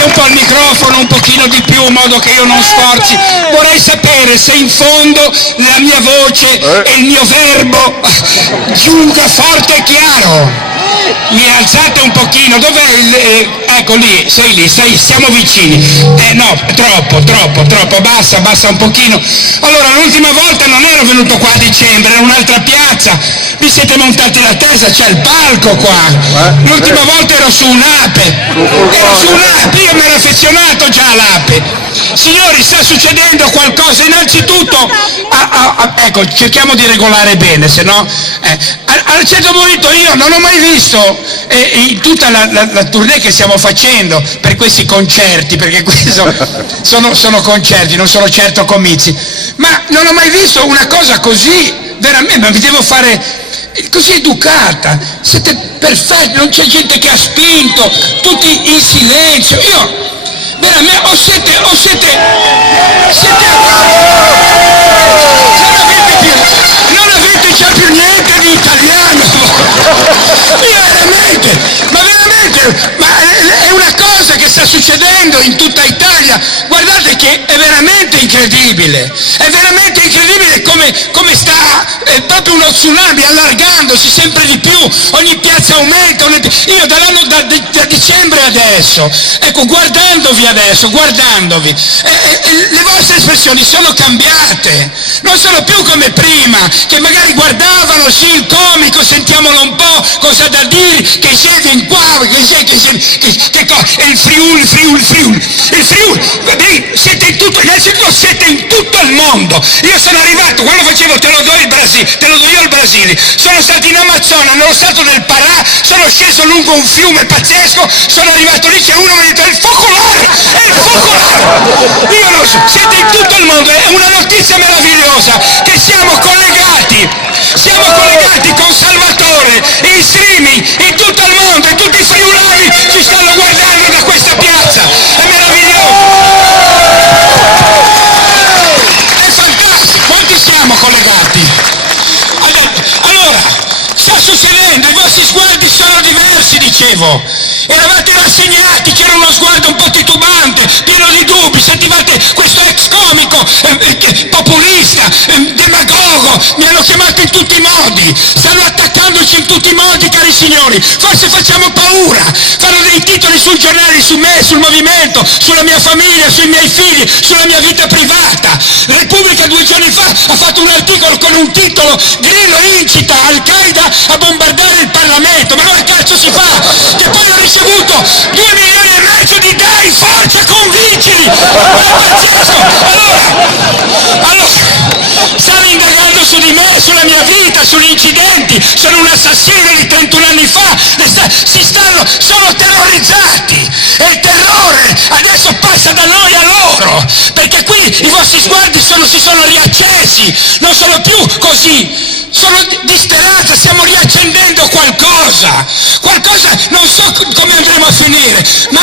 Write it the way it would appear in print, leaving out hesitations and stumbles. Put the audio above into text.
avvicinate un po' al microfono, un pochino di più, in modo che io non sforzi. Vorrei sapere se in fondo la mia voce e il mio verbo giunga forte e chiaro. Mi alzate un pochino, dov'è il... ecco lì, sei lì, siamo vicini. No, troppo, abbassa un pochino. Allora, l'ultima volta non ero venuto qua a dicembre, era un'altra piazza, vi siete montati la testa, c'è il palco qua. L'ultima volta ero su un'ape, io mi ero affezionato già all'ape. Signori, sta succedendo qualcosa, innanzitutto, ecco, cerchiamo di regolare bene, se no... a un certo momento io non ho mai visto in tutta la tournée che stiamo facendo per questi concerti, perché questi sono concerti, non sono certo comizi, ma non ho mai visto una cosa così, veramente, ma vi devo fare così educata, siete perfetti, non c'è gente che ha spinto, tutti in silenzio, io veramente, o siete non avete già più niente di italiano, io veramente, ma è una cosa che sta succedendo in tutta Italia, guardate che è veramente incredibile come sta proprio uno tsunami allargandosi sempre di più, ogni piazza aumenta, io da dicembre adesso, ecco, guardandovi, le vostre espressioni sono cambiate, non sono più come prima, che magari guardavano, sì, il comico, sentiamolo un po', cosa da dire, che siete in qua, e il Friuli, siete in tutto, innanzitutto siete in tutto il mondo, io sono arrivato, quando facevo te lo do io il Brasile, sono stato in Amazzona, nello stato del Pará, sono sceso lungo un fiume pazzesco, sono arrivato lì, c'è uno che mi ha detto, è il focolare, io non so, siete in tutto il mondo, è una notizia meravigliosa, che siamo collegati con Salvatore, in streaming, in tutto il mondo, e tutti i friulani ci stanno guardando da questa piazza, è meraviglioso, è fantastico, quanti siamo collegati? Allora, sta succedendo, i vostri sguardi sono diversi, dicevo, eravate rassegnati, c'era uno sguardo un po' titubante, pieno di dubbi, sentivate questo ex comico populista, demagogo, mi hanno chiamato in tutti i modi, stanno attaccandoci in tutti i modi, cari signori, forse facciamo paura, fanno dei titoli sui giornali su me, sul movimento, sulla mia famiglia, sui miei figli, sulla mia vita privata. Repubblica 2 giorni fa ha fatto un articolo con un titolo, Grillo incita Al-Qaeda a bombardare il Parlamento, ma come cazzo si fa? Che poi ho ricevuto 2,5 milioni di dai, forza, convincili! Allora, stanno indagando su di me, sulla mia vita, sugli incidenti, sono un assassino di 31 anni fa, sono terrorizzati, e il terrore adesso passa da noi a loro, perché qui i vostri sguardi si sono riaccesi, non sono più così, sono di speranza, stiamo riaccendendo qualcosa, non so come andremo a finire, ma